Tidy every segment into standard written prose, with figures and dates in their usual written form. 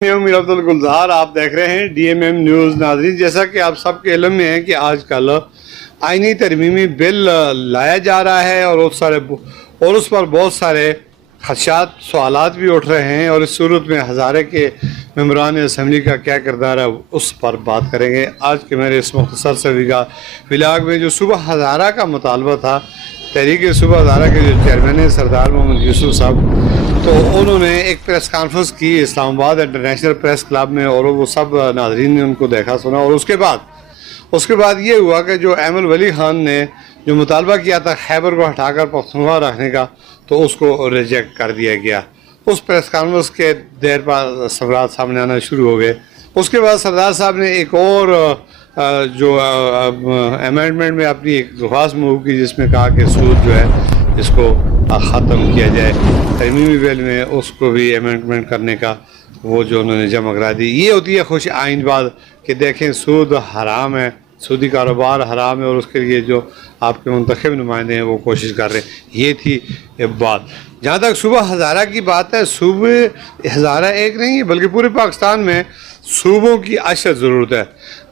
मेरा अब्दुल गुलजार आप देख रहे हैं DMM न्यूज़। नाज़रीन, जैसा कि आप सबके इल्म में है कि आजकल आईनी तरमीमी बिल लाया जा रहा है और उस पर बहुत सारे खदशात सवालात भी उठ रहे हैं और इस सूरत में हज़ारे के मेम्बरान असम्बली का क्या किरदार है उस पर बात करेंगे। आज के मेरे इस मुख्तसर से विलाग में जो सुबह हज़ारा का मुतालबा था, तहरीक सुबह हज़ारा के जो चेयरमैन हैं सरदार मोहम्मद यूसुफ साहब, तो उन्होंने एक प्रेस कॉन्फ्रेंस की इस्लामाबाद इंटरनेशनल प्रेस क्लब में और वो सब नाज़रीन ने उनको देखा सुना। और उसके बाद ये हुआ कि जो अहमद वली ख़ान ने जो मुतालबा किया था खैबर को हटाकर पख्तूनख्वा रखने का, तो उसको रिजेक्ट कर दिया गया। उस प्रेस कॉन्फ्रेंस के देर पर सवाल सामने आना शुरू हो गए। उसके बाद सरदार साहब ने एक और जो अमेंडमेंट में अपनी एक दरख्वास्त मूव की, जिसमें कहा कि सूद जो है इसको ख़त्म किया जाए। तरमीमी बिल में उसको भी अमेंडमेंट करने का वो जो उन्होंने जमा करा दी। ये होती है खुश आइन बात कि देखें सूद हराम है, सूदी कारोबार हराम है और उसके लिए जो आपके मुंतखब नुमाइंदे हैं वो कोशिश कर रहे हैं। ये थी बात। जहाँ तक सूबा हज़ारा की बात है, सूबे हज़ारा एक नहीं है बल्कि पूरे पाकिस्तान में सूबों की अशद ज़रूरत है।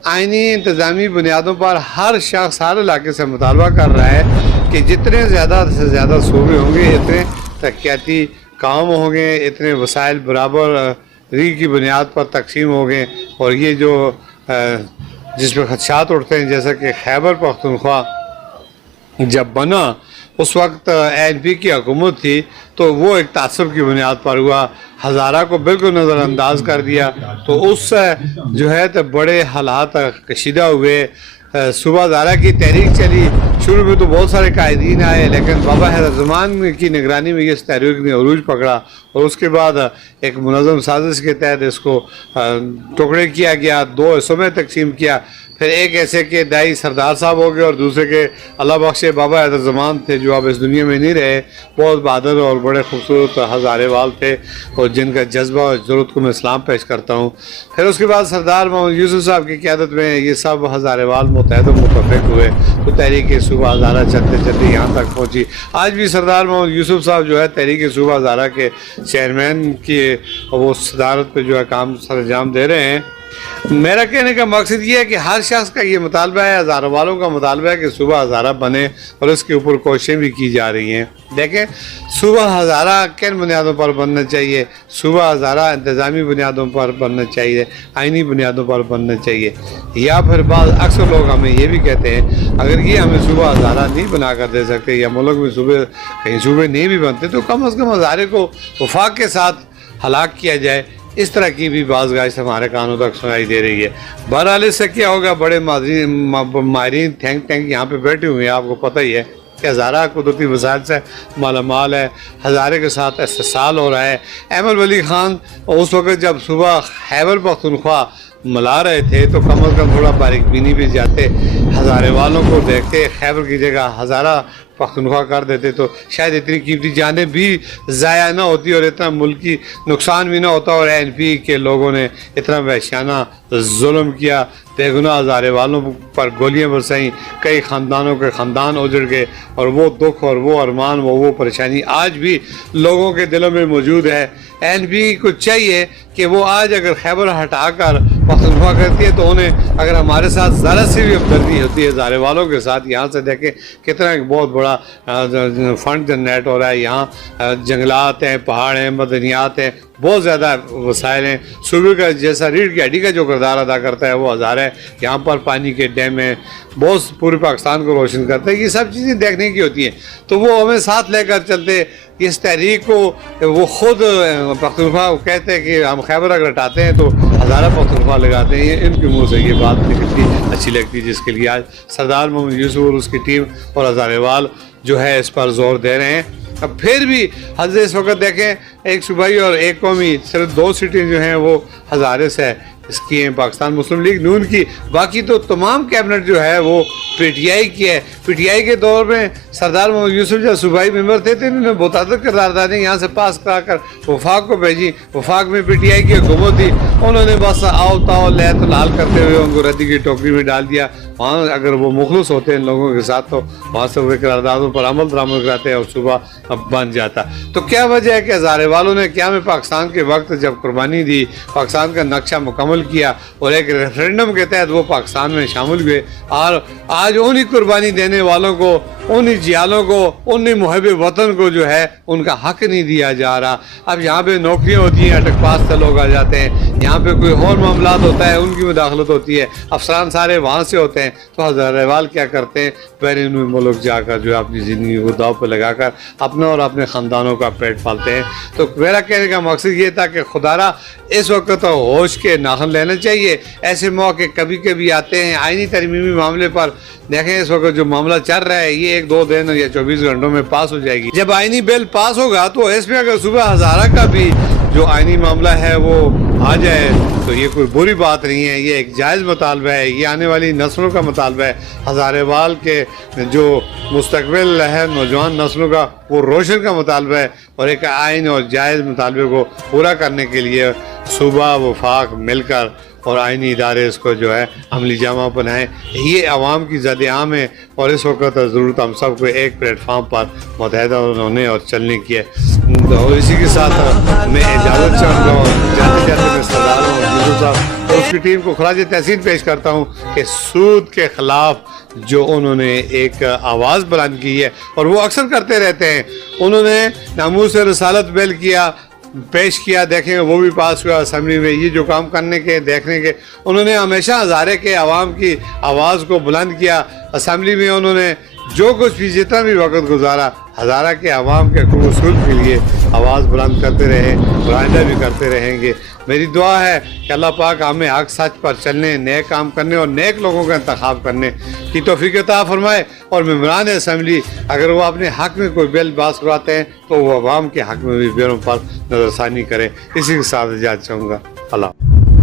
आइनी इंतज़ामी बुनियादों पर हर शख्स हर इलाके से मुतालबा कर रहा है कि जितने ज़्यादा से ज़्यादा सूबे होंगे इतने तरक्याती काम होंगे, इतने वसाइल बराबर री की बुनियाद पर तकसीम होंगे। और ये जो जिसमें खदशात उठते हैं, जैसा कि खैबर पख्तूनख्वा जब बना उस वक्त ANP की हुकूमत थी, तो वो एक तासब की बुनियाद पर हुआ, हज़ारा को बिल्कुल नज़रअंदाज कर दिया। तो उससे जो है तो बड़े हालात कशीदा हुए। सुबह हज़ारा की तहरीक चली, शुरू में तो बहुत सारे कायदीन आए, लेकिन बाबा हैदरज़मान की निगरानी में ये तहरीक ने अरूज पकड़ा और उसके बाद एक मुनज़्ज़म साजिश के तहत इसको टुकड़े किया गया, 2 हिस्सों में तकसीम किया। फिर एक ऐसे के दाई सरदार साहब हो गए और दूसरे के अल्लाह बख्शे बाबा हैदरज़मान थे, जो अब इस दुनिया में नहीं रहे। बहुत बहादुर और बड़े खूबसूरत हज़ारे वाल थे और जिनका जज्बा और ज़रूरत को मैं सलाम पेश करता हूँ। फिर उसके बाद सरदार मोहम्मद यूसुफ साहब की क़यादत में ये सब हज़ारे वाल मुत्तहद मुतफ़िक़ हुए, तो तहरीक सुबह हज़ारा चलते चलते यहाँ तक पहुँची। आज भी सरदार मोहम्मद यूसुफ साहब जो है तहरीक सुबह हज़ारा के चेयरमैन की वो सदारत पर जो है काम सरअंजाम दे रहे हैं। मेरा कहने का मकसद ये है कि हर शख्स का ये मुतालबा है, हज़ारों वालों का मुतालबा है कि सुबह हज़ारा बने और इसके ऊपर कोशिशें भी की जा रही हैं। देखें, सुबह हज़ारा किन बुनियादों पर बनना चाहिए? सुबह हज़ारा इंतज़ामी बुनियादों पर बनना चाहिए, आइनी बुनियादों पर बनना चाहिए। या फिर अक्सर लोग हमें ये भी कहते हैं अगर ये हमें सुबह हज़ारा नहीं बना कर दे सकते या मुल्क में सुबह कहीं सुबह नहीं भी बनते, तो कम अज़ कम हज़ारे को वफाक के साथ हलाक किया जाए। इस तरह की भी बाज़गाइश हमारे कानों तक सुनाई दे रही है। बहरहाल इससे क्या होगा, बड़े माहिरीन थिंक टैंक यहाँ पे बैठे हुए हैं, आपको पता ही है कि हज़ारा कुदरती वसाइल से मालामाल है। हज़ारे के साथ इस्तेसाल हो रहा है। अहमद वली ख़ान उस वक्त जब सुबह खैबर पख्तूनख्वा मिला रहे थे, तो कम अज़ कम थोड़ा बारीक बीनी भी जाते, हज़ारे वालों को देखते, खैबर की जगह हज़ारा पख्तूनख्वा कर देते, तो शायद इतनी कीमती जानें भी ज़ाया ना होती और इतना मुल्की नुकसान भी ना होता। और ANP के लोगों ने इतना वहशाना जुल्म किया, बेगुनाह हज़ारे वालों पर गोलियां बरसाईं, कई ख़ानदानों के ख़ानदान उजड़ गए और वो दुख और वो अरमान वो परेशानी आज भी लोगों के दिलों में मौजूद है। ANP को चाहिए कि वो आज अगर खैबर हटाकर पख्तूनख्वा करती है, तो उन्हें अगर हमारे साथ ज़रा सी भी हमदर्दी होती है हज़ारे वालों के साथ, यहाँ से देखें कितना एक बहुत बड़ा फंड जनरेट हो रहा है। यहाँ जंगलात हैं, पहाड़ हैं, मदनियात हैं, बहुत ज़्यादा वसाइल हैं। सूबे का जैसा रीढ़ की हड्डी का जो किरदार अदा करता है वो हज़ारा है। यहाँ पर पानी के डैम हैं, बहुत पूरे पाकिस्तान को रोशन करते हैं। ये सब चीज़ें देखने की होती हैं, तो वो हमें साथ लेकर चलते। इस तहरीक को वो ख़ुद पख्तूनख्वा कहते हैं कि हम खैबर अगर हटाते हैं तो हज़ारा पख्तूनख्वा लगाते हैं। इनके मुँह से ये बात निकलती अच्छी लगती है, जिसके लिए आज सरदार मोहम्मद यूसुफ और उसकी टीम और हज़ारे वाल जो है इस पर जोर दे रहे हैं। अब फिर भी हज़रत इस वक्त देखें, एक सूबाई और एक कौमी, सिर्फ 2 सीटें जो हैं वो हज़ारे से इसकी हैं पाकिस्तान मुस्लिम लीग नून की। बाकी तो तमाम कैबिनेट जो है वो PTI की है। PTI के दौर में सरदार मोहम्मद यूसुफ जब सूबाई मेंबर थे, तो इन्होंने बहुत किरदारदारी यहाँ से पास करा कर वफाक को भेजी। वफाक में PTI की हुकूमत थी, उन्होंने बस आओ ताओ लैत लाल करते हुए उनको रद्दी की टोकरी में डाल दिया। वहाँ अगर वो मुखलस होते हैं लोगों के साथ, तो वहाँ से वे किरदारों पर अमल दरामद कराते और सुबह बन जाता। तो क्या वजह है कि हज़ारे वालों ने क़याम पाकिस्तान के वक्त जब कुर्बानी दी, पाकिस्तान का नक्शा मुकम्मल किया और एक रेफरेंडम के तहत वो पाकिस्तान में शामिल हुए, और आज उन्हीं कुर्बानी देने वालों को, उन्हीं जियालों को, उन्हीं मुहब वतन को जो है उनका हक नहीं दिया जा रहा। अब यहाँ पे नौकरियाँ होती हैं, अटक पास से लोग आ जाते हैं, यहाँ पे कोई और मामला होता है उनकी मुदाखलत होती है, अफसरान सारे वहाँ से होते हैं, तो हज़ारेवाल क्या करते हैं, बैरून मुल्क जाकर जो है अपनी ज़िंदगी को दाव पर लगाकर अपने और अपने ख़ानदानों का पेट पालते हैं। तो मेरा कहने का मकसद ये था कि खुदारा इस वक्त तो होश के नाखन लेना चाहिए। ऐसे मौके कभी कभी आते हैं। आईनी तरमीमी मामले पर देखें, इस वक्त जो मामला चल रहा है ये 1-2 दिन या 24 घंटों में पास हो जाएगी। जब आईनी बिल पास होगा तो इसमें अगर सुबह हज़ारा का भी जो आईनी मामला है वो आ जाए तो ये कोई बुरी बात नहीं है, ये एक जायज़ मुतालबा है, ये आने वाली नस्लों का मुतालबा है, हज़ारेवाल के जो मुस्तकबिल है नौजवान नस्लों का वो रोशन का मुतालबा है। और एक आइन और जायज़ मुतालबे को पूरा करने के लिए सूबा वफाक मिलकर और आइनी इदारे इसको जो है अमली जामा बनाएँ। ये आवाम की ज़द आम है और इस वक्त ज़रूरत हम सब को एक प्लेटफार्म पर मुतहदा होने और चलने की है। तो इसी के साथ मैं इजाज़त चाहूँगा और जाते जाते मैं सरदार साहब और उसकी टीम को खराज तहसीन पेश करता हूँ कि सूद के ख़िलाफ़ जो उन्होंने एक आवाज़ बुलंद की है और वो अक्सर करते रहते हैं। उन्होंने नामूस रसालत बिल किया, पेश किया, देखें वो भी पास हुआ असम्बली में। ये जो काम करने के देखने के उन्होंने हमेशा हज़ारे के आवाम की आवाज़ को बुलंद किया। असम्बली में उन्होंने जो कुछ भी जितना भी वक्त गुजारा हज़ारा के आवाम के उसूल के लिए आवाज़ बुलंद करते रहे और आइंदा भी करते रहेंगे। मेरी दुआ है कि अल्लाह पाक हमें हक सच पर चलने, नेक काम करने और नेक लोगों का इंतखाब करने की तौफीक अता फरमाए। और मेंबरान असम्बली अगर वो अपने हक में कोई बिल पास करवाते हैं तो वो अवाम के हक में भी बिलों पर नज़रसानी करें। इसी के साथ इजाज़त चाहूँगा। अल्लाह।